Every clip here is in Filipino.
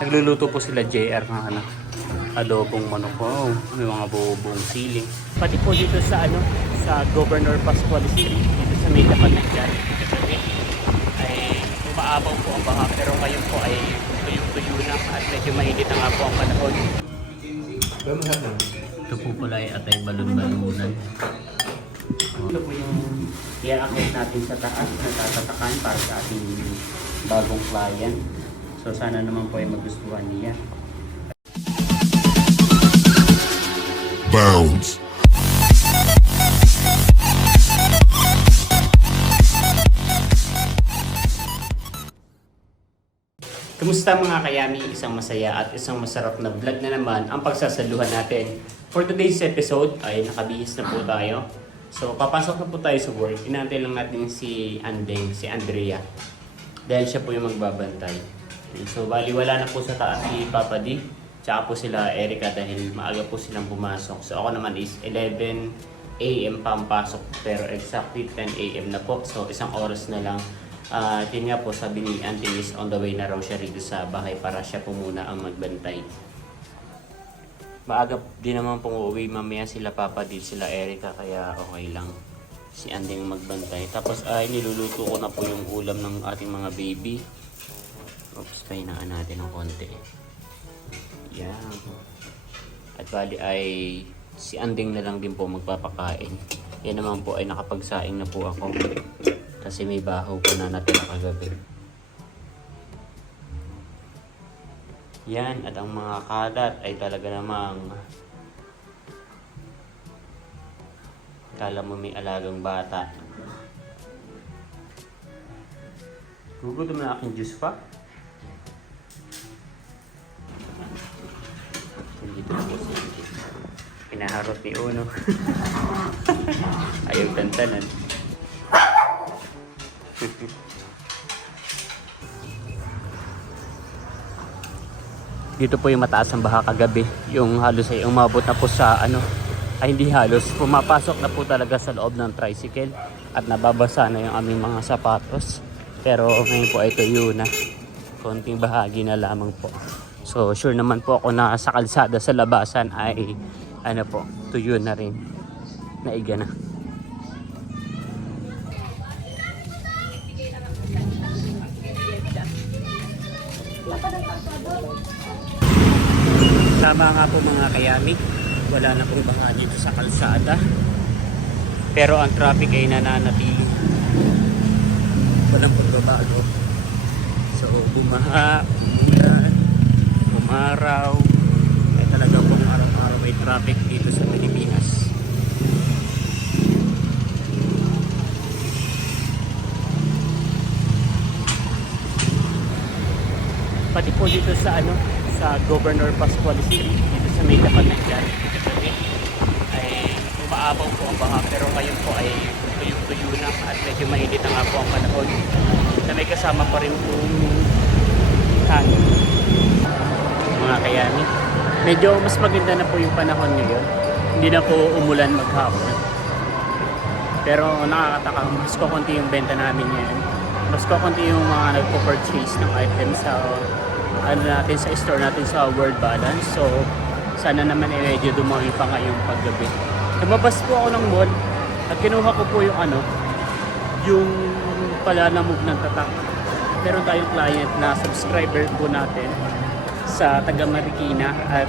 Nagluluto po sila JR ng ano, adobong manok. Oh, may mga buong siling. Pati po dito sa ano, sa Governor Pascual Street, dito sa may tapat ng dyan, kagabi, ay umaabaw po ang baha. Pero ngayon po ay tuyong-tuyo na at medyo mainit na nga po ang panahon. Ito po pala ay atay balon-balunan. Ito po yung i-akit natin sa taas na tatatakan para sa ating bagong client. So sana naman po ay magustuhan niya. Bounds. Kumusta mga kayami? Isang masaya at isang masarap na vlog na naman ang pagsasaluhan natin. For today's episode ay nakabihis na po tayo. So papasok na po tayo sa work. Inaantay lang natin si Andeng, si Andrea. Dahil siya po yung magbabantay. So bali wala na po sa taas si Papa D. Tsaka po sila Erica dahil maaga po silang pumasok. So ako naman is 11 AM pa ang pasok. Pero exactly 10 AM na po. So isang oras na lang. Yun nga po sabi ni Auntie is on the way na raw siya rito sa bahay para siya po muna ang magbantay. Maaga din naman pong uuwi mamaya sila Papa din sila Erica kaya okay lang si Andeng magbantay. Tapos ay niluluto ko na po yung ulam ng ating mga baby. Oops, pahinaan natin ng konti. Yan. At bali ay si Andeng na lang din po magpapakain. Yan naman po ay nakapagsaing na po ako. Kasi may bahaw po na natira kagabi. Yan, at ang mga kalat ay talaga namang kala mo may alagang bata. Gugutom na aking juice pa. Dito na po siya. Pinaharot ni Uno. Ayaw tantanan. Dito po yung mataas ang baha kagabi. Yung halos ay umabot na po sa ano, ay hindi halos, pumapasok na po talaga sa loob ng tricycle at nababasa na yung aming mga sapatos. Pero ngayon po ay tuyo na. Konting bahagi na lamang po. So sure naman po ako na sa kalsada sa labasan ay ano po, tuyo na rin. Naiga na. Tama nga po mga kayami, wala na pong baha dito sa kalsada. Pero ang traffic ay nananatili. Walang pagbabago. So bumaha, umulan, umaraw, ay talaga pong araw-araw ay traffic dito sa Pilipinas. Pati po dito sa ano, sa Governor Pascual Street, dito sa may tapat ng dyan, ay umaabaw po ang baha. Pero ngayon po ay tuyong-tuyo na at medyo mainit na nga po ang panahon. Na may kasama pa rin po hangin. Mga kayami, medyo mas maganda na po yung panahon ngayon. Hindi na po umulan maghapon. Pero nakakataka, mas kukunti yung benta namin ngayon. Mas kukunti yung mga nagpo-purchase ng items sa ano natin sa store natin sa World Balance. So sana naman medyo dumami pa ngayong paggabi. Lumabas po ako ng mall at kinuha ko po yung ano, yung palalamog ng tatak. Meron tayong client na subscriber po natin sa taga Marikina at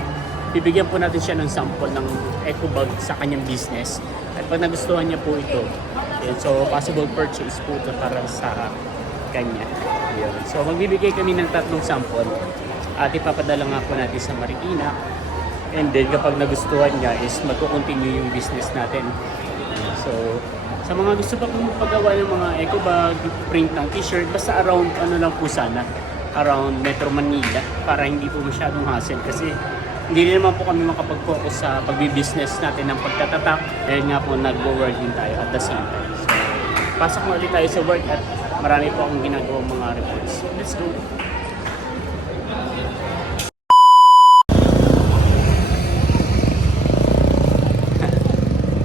bibigyan po natin siya ng sample ng eco bag sa kanyang business. At pag nagustuhan niya po ito, yun, so possible purchase po ito para sa kanya. Yun. So magbibigay kami ng 3 sample at ipapadala nga po natin sa Marikina, and then kapag nagustuhan niya is magko-continue yung business natin. So sa mga gusto pa kong magpagawa ng mga eco bag, print ng t-shirt, basta around ano lang po sana, around Metro Manila, para hindi po masyadong hassle kasi hindi naman po kami makapag-focus sa pagbi-business natin ng pagtatatak dahil nga po nag-work din tayo at the same time. So pasok mo ulit tayo sa work at marami po akong ginagawang mga reports. Let's go!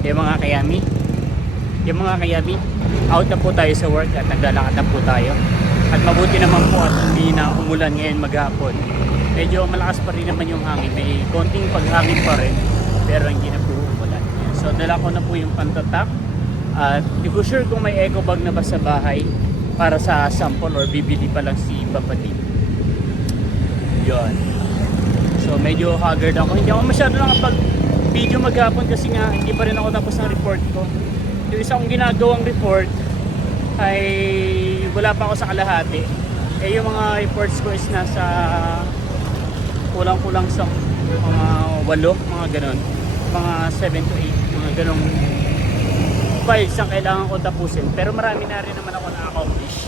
Yung mga kayami, out na po tayo sa work at naglalakad na po tayo. At mabuti naman po at hindi na umulan ngayon maghapon. medyo malakas pa rin naman yung hangin. May konting paghangin pa rin, pero hindi na po umulan. So dala ko na po yung pantatak. At hindi ko sure kung may eco bag na ba sa bahay para sa sample or bibili pa lang si Papa D. Yun. So medyo haggard ako. Hindi ako masyado nakapag-video maghapon kasi nga hindi pa rin ako tapos ng report ko. Yung isa kong ginagawang report ay wala pa ako sa kalahati. Eh yung mga reports ko is nasa kulang-kulang sa mga 8, mga ganon. Mga 7 to 8, mga ganong files ang kailangan ko tapusin. Pero marami na rin naman ako na-accomplish.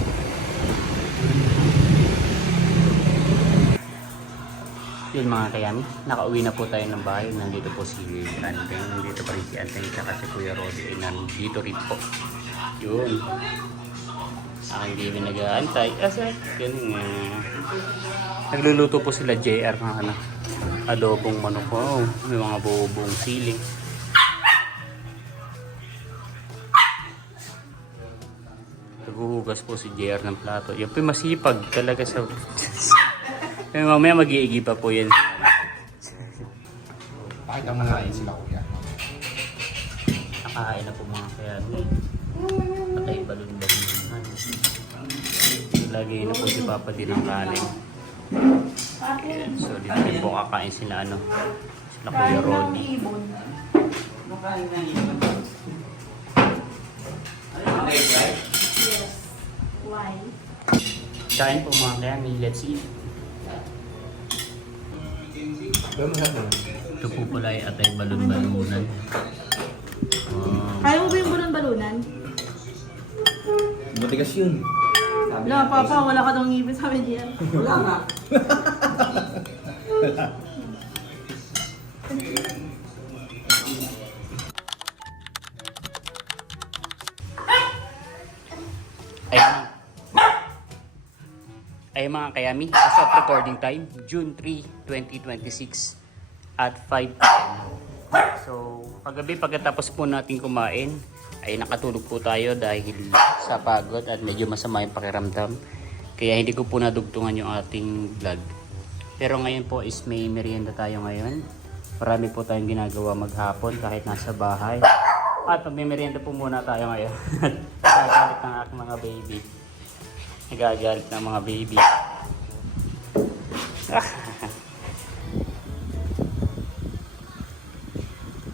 Yun mga kayami, nakauwi na po tayo ng bahay. Nandito po si Anteng, nandito pa rin si Anteng at si Kuya Rodi ay nandito rin po. Yun. Aking baby nag-aantay. Asa, ganun nga. Nagluluto po sila JR ng ano, adobong manok. Oh, may mga bubong siling. Naghuhugas po si JR ng plato. Yan po masipag talaga sa... Kaya mamaya mag-iigi pa po yan. Bakit ang nangain sila kuya? Nakain na po mga kayami. Patay balon-balon. Lagi na po si Papa din ng kanin. Ayan. So dito rin po kakain sila ano. Sila Kuya Rodi. Yes. Why? Kain po mga kayami. Let's eat. Ito po pala ay atay balon-balunan. Kaya mo ba yung balon-balunan? Matigas yun. Wala, Papa. Wala ka daw ngipin sa amin diyan. Wala nga. Ay mga kayami, as of recording time, June 3, 2026 at 5 p.m. So, kagabi pagkatapos po natin kumain, ay nakatulog po tayo dahil sa pagod at medyo masama yung pakiramdam. Kaya hindi ko po nadugtungan yung ating vlog. Pero ngayon po is may merienda tayo ngayon. Marami po tayong ginagawa maghapon kahit nasa bahay. At pag may merienda po muna tayo ngayon. Nagagalit ng aking mga baby. Nagagalit ng mga baby.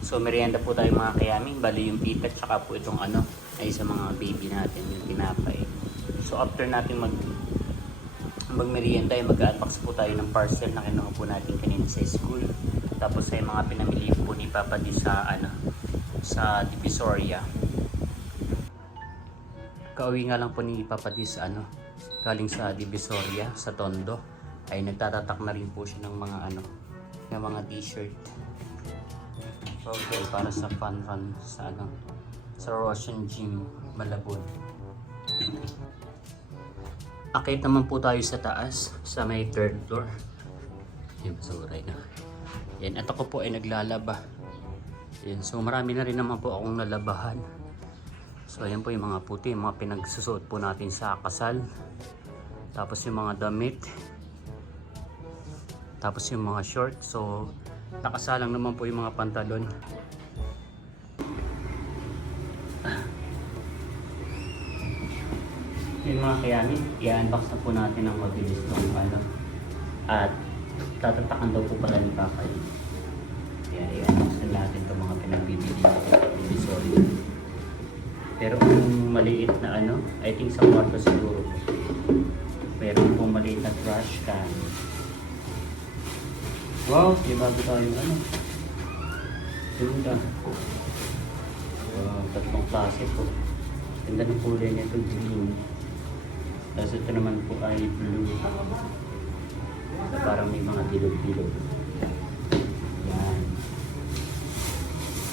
So merienda po tayo mga kayami. Bali yung pita tsaka po itong ano ay sa mga baby natin yung tinapay. So after natin magmerienda ay mag-unbox po tayo ng parcel na kinuha po natin kanina sa school. Tapos ay mga pinamili po ni Papa di sa ano sa Divisoria. Kauwi nga lang po ni Papa di sa ano galing sa Divisoria sa Tondo ay nagtatatak na rin po siya ng mga ano ng mga t-shirt. Okay, para sa fun run sa ano sa Russian Gym Malabon. Akit naman po tayo sa taas sa may 3rd floor. Yan, masuray na. Yan, at ako po ay naglalaba. Yan, so marami na rin naman po akong nalabahan. So ayan po yung mga puti, yung mga pinagsusuot po natin sa kasal. Tapos yung mga damit. Tapos yung mga short. So nakasalang naman po yung mga pantalon. Yung mga kayami, i-unbox na po natin ang mabilis ng ano. At tatatakan daw po pala ni Papa. Kaya i-unbox na natin itong mga pinagbibili. Sorry. Pero kung maliit na ano, I think sa kwarto siguro. Pero kung maliit na trash can. Wow, may bago tayong ano. Ganda. Wow, tatlong klase po. Ganda ng kulay nito, green. Tapos ito naman po ay blue. So parang may mga dilog-dilog. Yan.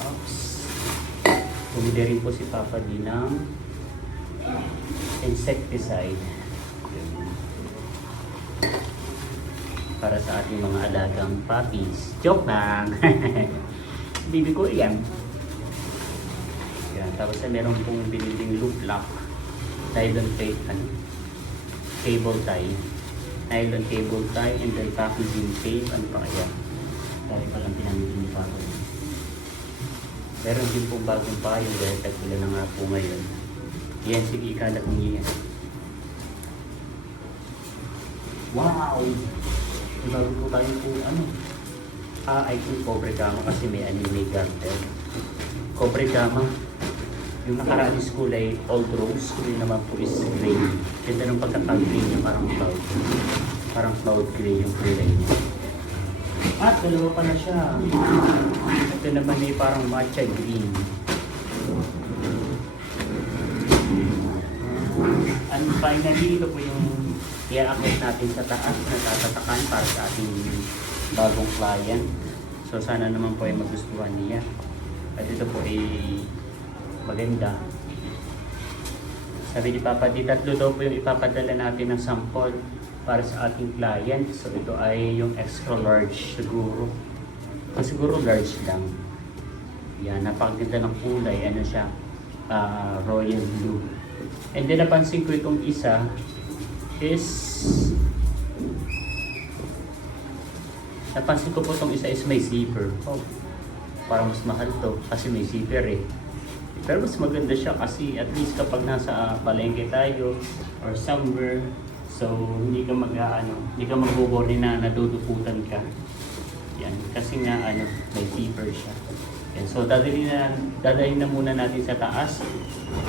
Oops. Bumili rin po si Papa di ng insecticide. Para sa ating mga alagang puppies. Joke lang! Bibi ko yan. Yan. Tapos meron pong biniling loop lock. Nylon tape, ano? Cable tie. nylon cable tie, and then packaging tape. Ano pa kaya? Dahil pa lang pinamigin pa ako. Meron din pong bagong payong dahil tagpila na nga po ngayon. Yan, sige, ikalat niya yan. Wow! Bago po tayo po, ano? I think Cobre Gama kasi may anime garden. Cobre Gama. Yung nakaraan is kulay old rose, kulay naman po is gray. Ganda ng pagkakag-gray niya, parang cloud. Parang cloud gray yung kulay niya. At dalawa pala siya. Ito naman may parang matcha green. And finally, ito po yung i-upload natin sa taas na tatatakan para sa ating bagong client. So sana naman po ay magustuhan niya. At ito po ay maganda. Sabi ni Papa, di tatlo daw po yung ipapadala natin ng sample para sa ating client. So ito ay yung extra large siguro. Siguro large lang. Yan, napakaganda ng kulay. Ano siya? Royal blue. And then napansin ko itong isa is napansin ko po itong isa is may zipper. Oh, parang mas mahal to kasi may zipper eh. Pero mas maganda siya kasi at least kapag nasa palengke tayo or somewhere, so hindi ka hindi ka mag-worry na nadudukutan ka. Yan, kasi nga may zipper siya. Yan, so dadalhin na muna natin sa taas.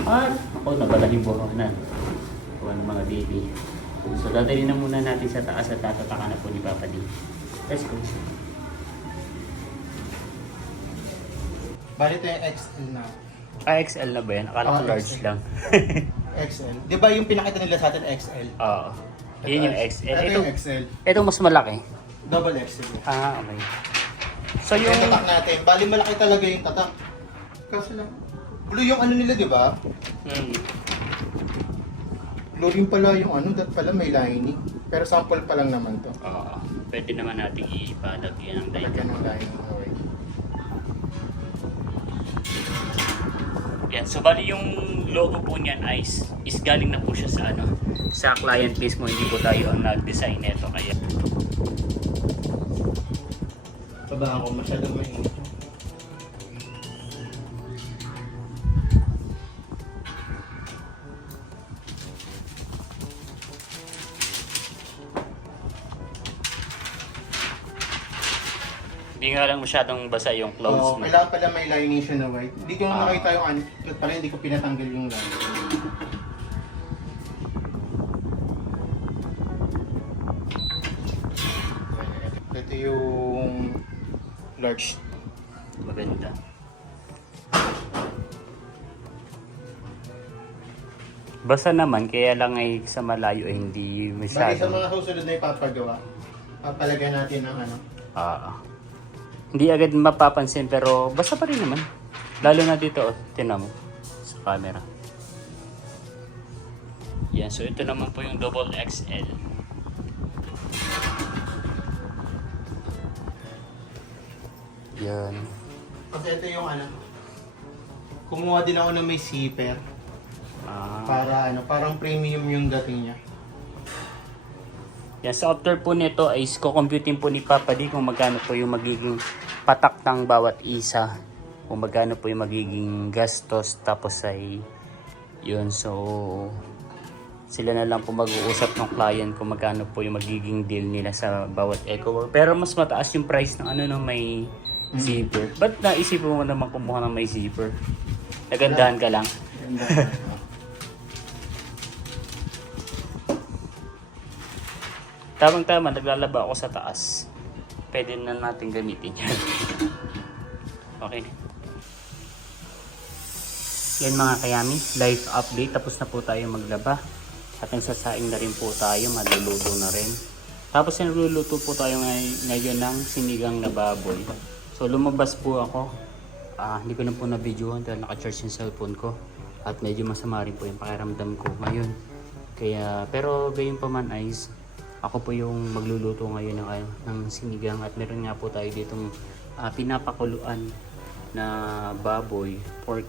At ako, nabalahibo na. Ito ang mga baby. So dadalhin na muna natin sa taas at tatatakan na po ni Papa D. Let's go. Bali ito yung XL na. XL na ba yan? Akala ko large XL. lang. XL. Di ba yung pinakita nila sa atin XL? Oo. Yun yung XL. Ito yung XL. Ito mas malaki. Double XL. Okay. So Yung yung... tatak natin, bali malaki talaga yung tatak. Kasi lang, blue yung nila, di ba? Blue rin pala yung that pala may lining. Pero sample pa lang naman to. Oo. Pwede naman natin ipalagyan ng Lagyan diagram. ng lining. Okay. Yan. So bali yung logo po niyan is galing na po siya sa sa client mismo. Hindi po tayo ang nag-design nito. Kaya Baba ako, masyadong mainit. hindi nga lang masyadong basa yung clothes Oo, mo. kailangan pala may lining siya na white. Hindi ko nakita yung pala hindi ko pinatanggal yung lining. Ito yung large. Maganda. Basa naman, kaya lang ay sa malayo ay hindi Bali sa masyado. mga susunod na ipapagawa, papalagyan natin ng Hindi agad mapapansin pero basa pa rin naman. Lalo na dito, tinan mo sa camera. Yan, so ito naman po yung double XL. Yan. Kasi ito yung kumuha din ako ng may zipper para parang premium yung dating niya. Yan, sa after po nito ay kukomputin po ni Papa D kung magkano po yung magiging patak ng bawat isa. Kung magkano po yung magiging gastos. Tapos ay yun, so sila na lang po mag-uusap ng client kung magkano po yung magiging deal nila sa bawat eco. Pero mas mataas yung price ng ng may zipper. Ba't naisip mo naman kumuha ng may zipper? Nagandahan ka lang. Ganda. Tamang-tama, naglalaba ako sa taas. Pwede na natin gamitin yan. Okay. Yan mga kayami, live update. Tapos na po tayo maglaba. At sasaing na rin po tayo, maluluto na rin. Tapos nagluluto po tayo ngayon ng sinigang na baboy. So lumabas po ako. Hindi ko na po na-videoan dahil naka-charge yung cellphone ko. At medyo masama rin po yung pakiramdam ko ngayon. Kaya, pero gayon pa man ay ako po yung magluluto ngayon ng sinigang. At meron nga po tayo ditong pinapakuluan na baboy, pork.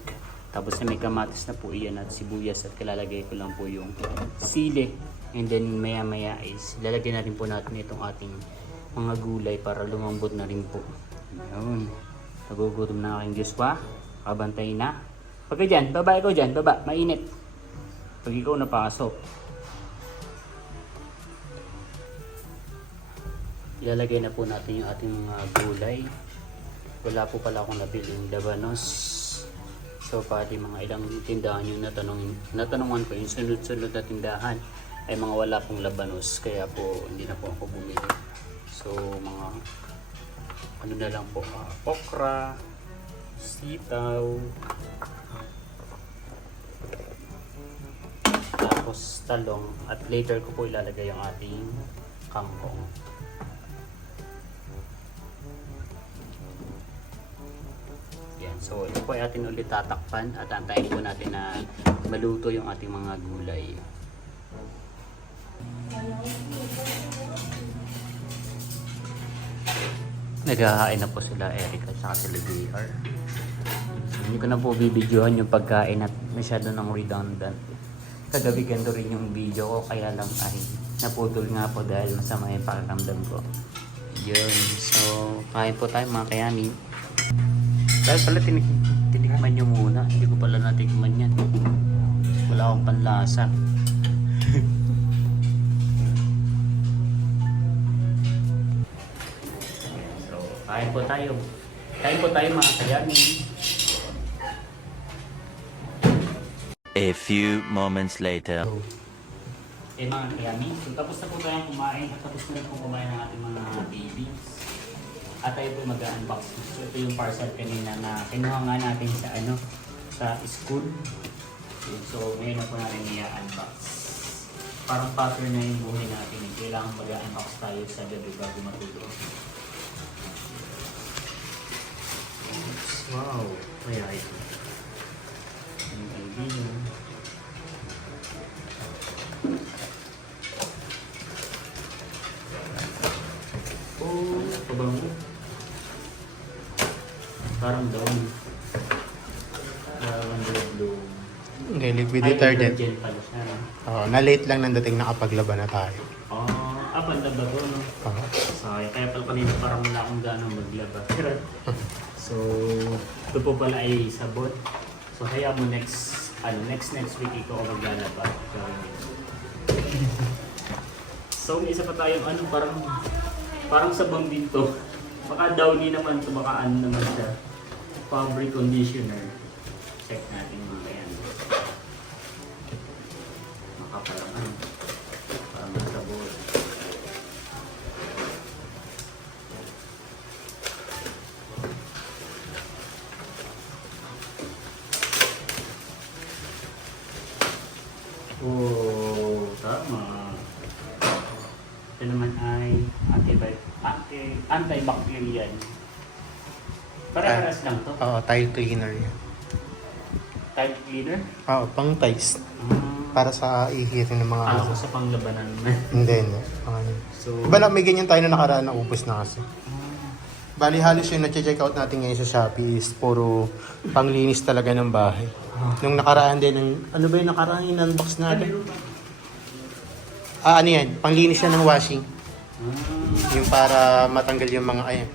Tapos may kamatis na po iyan at sibuyas at kalalagay ko lang po yung sili And then maya is lalagyan na rin po natin itong ating mga gulay para lumambot na rin po. Ayun. Nagugutom na aking Diyos pa. Kabantay na. Pagka dyan, baba ikaw dyan, baba, mainit. Pag ikaw napasok. Ilalagay na po natin yung ating mga gulay. Wala po pala akong nabiling labanos. So, pati mga ilang tindahan yung natanungan ko, yung sunod-sunod na tindahan ay mga wala pong labanos. Kaya po, hindi na po ako bumili. So, mga ano na lang po, okra, sitaw, tapos talong, at later ko po ilalagay yung ating kangkong. Yan, so ito po ay atin ulit tatakpan at antayin po natin na maluto yung ating mga gulay. Naghahain na po sila Eric at saka sila JR. Hindi ko na po bibidyohan yung pagkain at masyado nang redundant. Kagabi ganito rin yung video ko kaya lang ay naputol nga po dahil masama yung pakiramdam ko. Yun, so kain po tayo mga kayami. Dahil pala tinikman nyo muna, hindi ko pala natikman yan. Wala akong panlasa. So, kain po tayo. Kain po tayo mga kayami. A few moments later. Mga kayami, so tapos na po tayong kumain at tapos na rin po kumain ng ating mga babies. At tayo po mag-unbox. So ito yung parcel kanina na kinuha nga natin sa sa school. So ngayon na po natin i-unbox. Parang pattern na yung buhay natin. Kailangan mag-unbox tayo sa gabi bago matulog. Wow! Kaya ito. Yung kaibigan. Oh, pabango. Parang doon. Parang doon. Okay, liquid Ay, detergent. detergent pala siya. No? Na-late lang nang dating nakapaglaban na tayo. Panda ba to, no? Sorry, kaya pala kanina parang wala akong gano'ng maglaba. So, ito po pala ay sabon. So, kaya mo next week ikaw ang maglalaba. So, may isa pa tayong parang sabon din to. Baka downy naman to, baka ano naman siya. Fabric conditioner. Check natin mga yan. Makapalang parang sabon. Oh, tama. Ito naman ay antibacterial. Parehas lang to. Tile cleaner yan. Tile cleaner? Pang tiles. Para sa ihirin ng mga Alam ko sa panglabanan naman. Hindi. So, Diba may ganyan tayo na nakaraan na upos na kasi. Bali halos yung na-check out natin ngayon sa Shopee is puro panglinis talaga ng bahay. Nung nakaraan din, ano ba yung nakaraan in-unbox natin? Ano yan? Panglinis yan ng washing. Yung para matanggal yung mga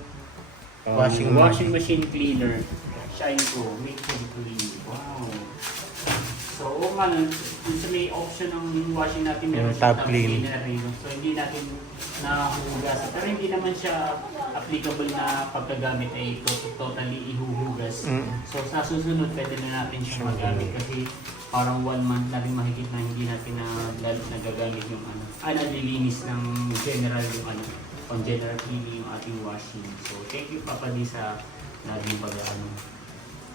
washing machine cleaner. Shine Pro, make it clean. Wow. So, may option ng washing natin. Meron Yung tab clean. rin. So, hindi natin nahuhugas. Pero hindi naman siya applicable na pagkagamit ay totally ihuhugas. So, sa susunod, pwede na natin siya magamit kasi parang 1 month na rin mahigit na hindi natin nagagamit yung nalilinis ng general yung on general cleaning yung ating washing. So, thank you Papa D sa laging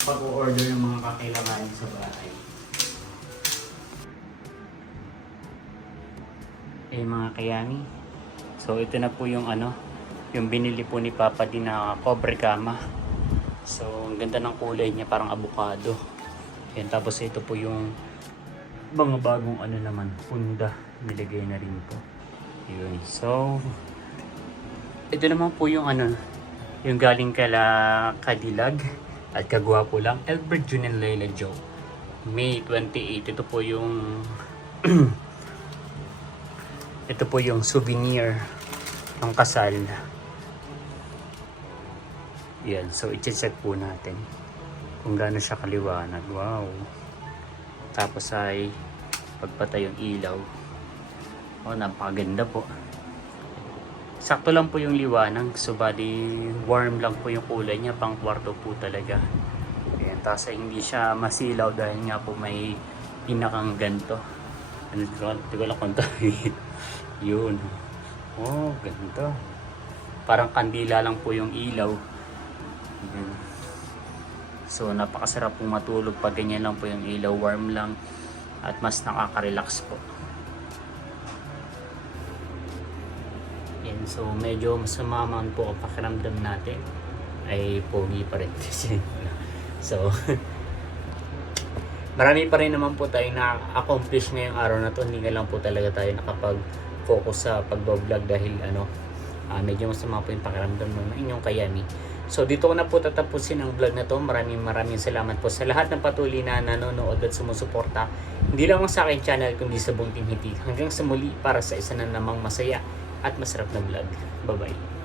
pag-order ng mga kakailanganin sa bahay. Mga kayami. So, ito na po yung yung binili po ni Papa D na cobre kama. So, ang ganda ng kulay niya, parang avocado. Yan, tapos ito po yung mga bagong naman, punda. Nilagay na rin po. Yun. So, ito naman po yung yung galing Kadilag at kagwapo lang. Albert Jun and Layla Joe. May 28. Ito po yung Ito po yung souvenir ng kasal. Yan, so i-check po natin kung gaano siya kaliwanag. Wow. Tapos ay pagpatay yung ilaw. Oh, napakaganda po. Sakto lang po yung liwanag. So bali warm lang po yung kulay niya, pang kwarto po talaga. Ayan, tapos ay hindi siya masilaw dahil nga po may pinakang ganto. Ano ko lang kung yun. Oh, ganito. Parang kandila lang po yung ilaw. Ayan. So napakasarap pong matulog pag ganyan lang po yung ilaw, warm lang at mas nakaka-relax po. Yan, so medyo masama man po ang pakiramdam natin ay pogi pa rin. So marami pa rin naman po tayong na-accomplish ngayong araw na to. Hindi nga lang po talaga tayo nakapag-focus sa pag-vlog dahil medyo masama po yung pakiramdam ng inyong kayami. So dito ko na po tatapusin ang vlog na to. Maraming salamat po sa lahat ng patuloy na nanonood at sumusuporta. Hindi lang sa aking channel kundi sa buong Team Hitik. Hanggang sa muli para sa isa na namang masaya at masarap na vlog. Bye bye.